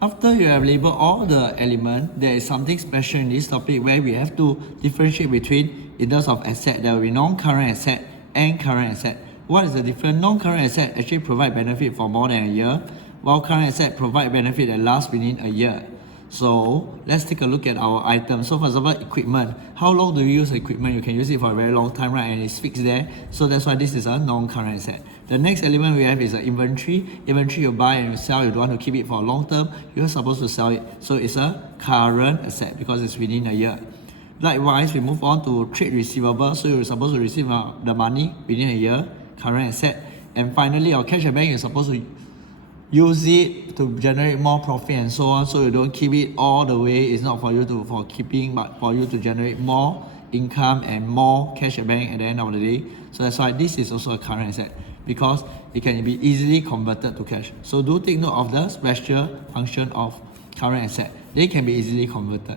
After you have labeled all the elements, there is something special in this topic where we have to differentiate between, in terms of asset, there will be non-current asset and current asset. What is the difference? Non-current asset actually provide benefit for more than a year, while current asset provide benefit that lasts within a year. So let's take a look at our items. So for example, equipment. How long do you use equipment? You can use it for a very long time, right? And it's fixed there. So that's why this is a non-current asset. The next element we have is an inventory. Inventory you buy and you sell, you don't want to keep it for a long term, you're supposed to sell it. So it's a current asset because it's within a year. Likewise, we move on to trade receivable. So you're supposed to receive the money within a year, current asset. And finally, our cash at bank, you're supposed to use it to generate more profit and so on, so you don't keep it all the way. It's not for you for keeping, but for you to generate more income and more cash at bank at the end of the day. So that's why this is also a current asset, because it can be easily converted to cash. So do take note of the special function of current asset. They can be easily converted.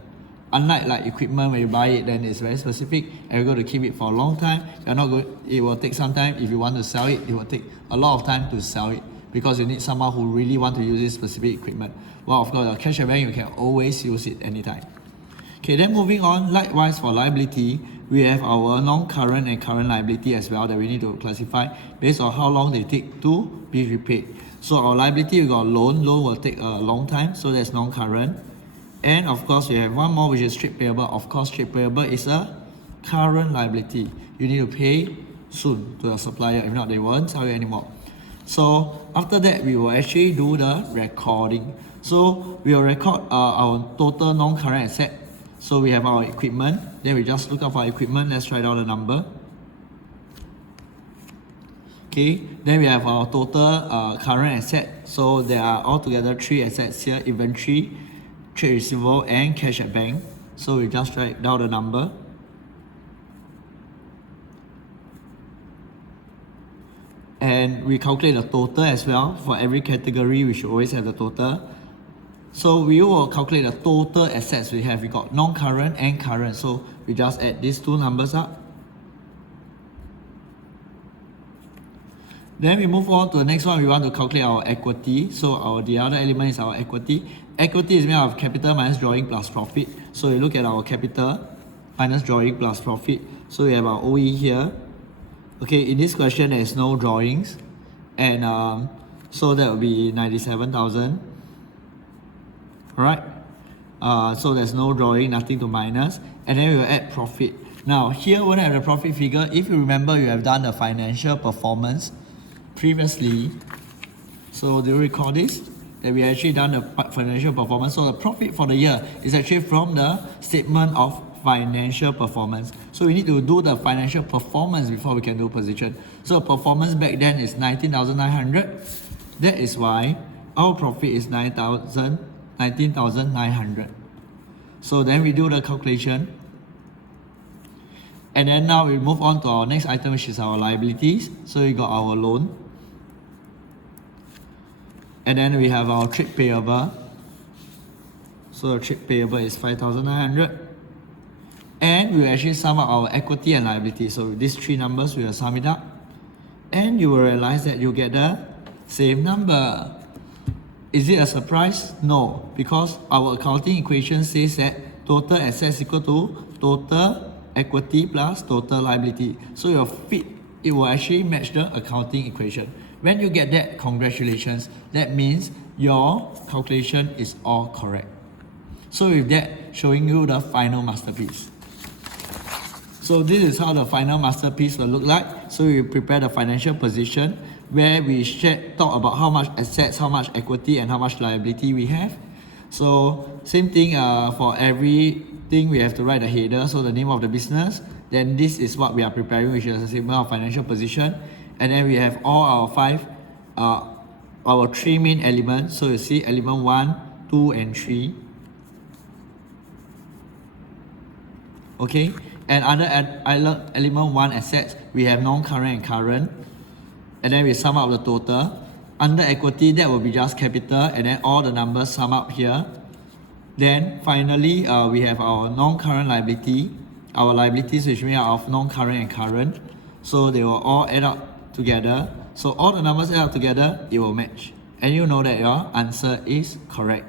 Unlike like equipment, when you buy it, then it's very specific and you're going to keep it for a long time. You're not going, it will take some time. If you want to sell it, it will take a lot of time to sell it, because you need someone who really want to use this specific equipment. Well, of course, your cash at bank, you can always use it anytime. Okay, then moving on, likewise for liability, we have our non-current and current liability as well that we need to classify based on how long they take to be repaid. So our liability, we got loan. Loan will take a long time, so that's non-current. And of course, we have one more, which is trade payable. Of course, trade payable is a current liability. You need to pay soon to your supplier, if not, they won't tell you anymore. So after that, we will actually do the recording. So we will record our total non-current asset. So we have our equipment. Then we just look up our equipment. Let's write down the number. Okay. Then we have our total current asset. So there are altogether 3 assets here: inventory, trade receivable, and cash at bank. So we just write down the number. And we calculate the total as well. For every category, we should always have the total. So we will calculate the total assets we have. We got non-current and current. So we just add these two numbers up. Then we move on to the next one. We want to calculate our equity. So the other element is our equity. Equity is made of capital minus drawing plus profit. So we look at our capital minus drawing plus profit. So we have our OE here. Okay, in this question, there is no drawings, and so that will be 97,000. Alright, so there's no drawing, nothing to minus, and then we will add profit. Now here, when I have the profit figure, if you remember, you have done the financial performance previously. So do you recall this? That we actually done the financial performance. So the profit for the year is actually from the statement of financial performance. So we need to do the financial performance before we can do position. So performance back then is 19,900. That is why our profit is 19,900. So then we do the calculation. And then now we move on to our next item, which is our liabilities. So we got our loan. And then we have our trade payable. So the trade payable is 5,900. And we will actually sum up our equity and liability. So with these 3 numbers, we will sum it up. And you will realize that you get the same number. Is it a surprise? No, because our accounting equation says that total assets equal to total equity plus total liability. So your fit, it will actually match the accounting equation. When you get that, congratulations. That means your calculation is all correct. So with that, showing you the final masterpiece. So this is how the final masterpiece will look like. So we prepare the financial position where we talk about how much assets, how much equity, and how much liability we have. So same thing for everything, we have to write the header, so the name of the business. Then this is what we are preparing, which is a statement of financial position. And then we have all our 3 main elements. So you see element 1, 2, and 3. Okay, and under element 1 assets, we have non-current and current. And then we sum up the total. Under equity, that will be just capital, and then all the numbers sum up here. Then finally, we have our non-current liability. Our liabilities which made out of non-current and current. So they will all add up together. So all the numbers add up together, it will match. And you know that your answer is correct.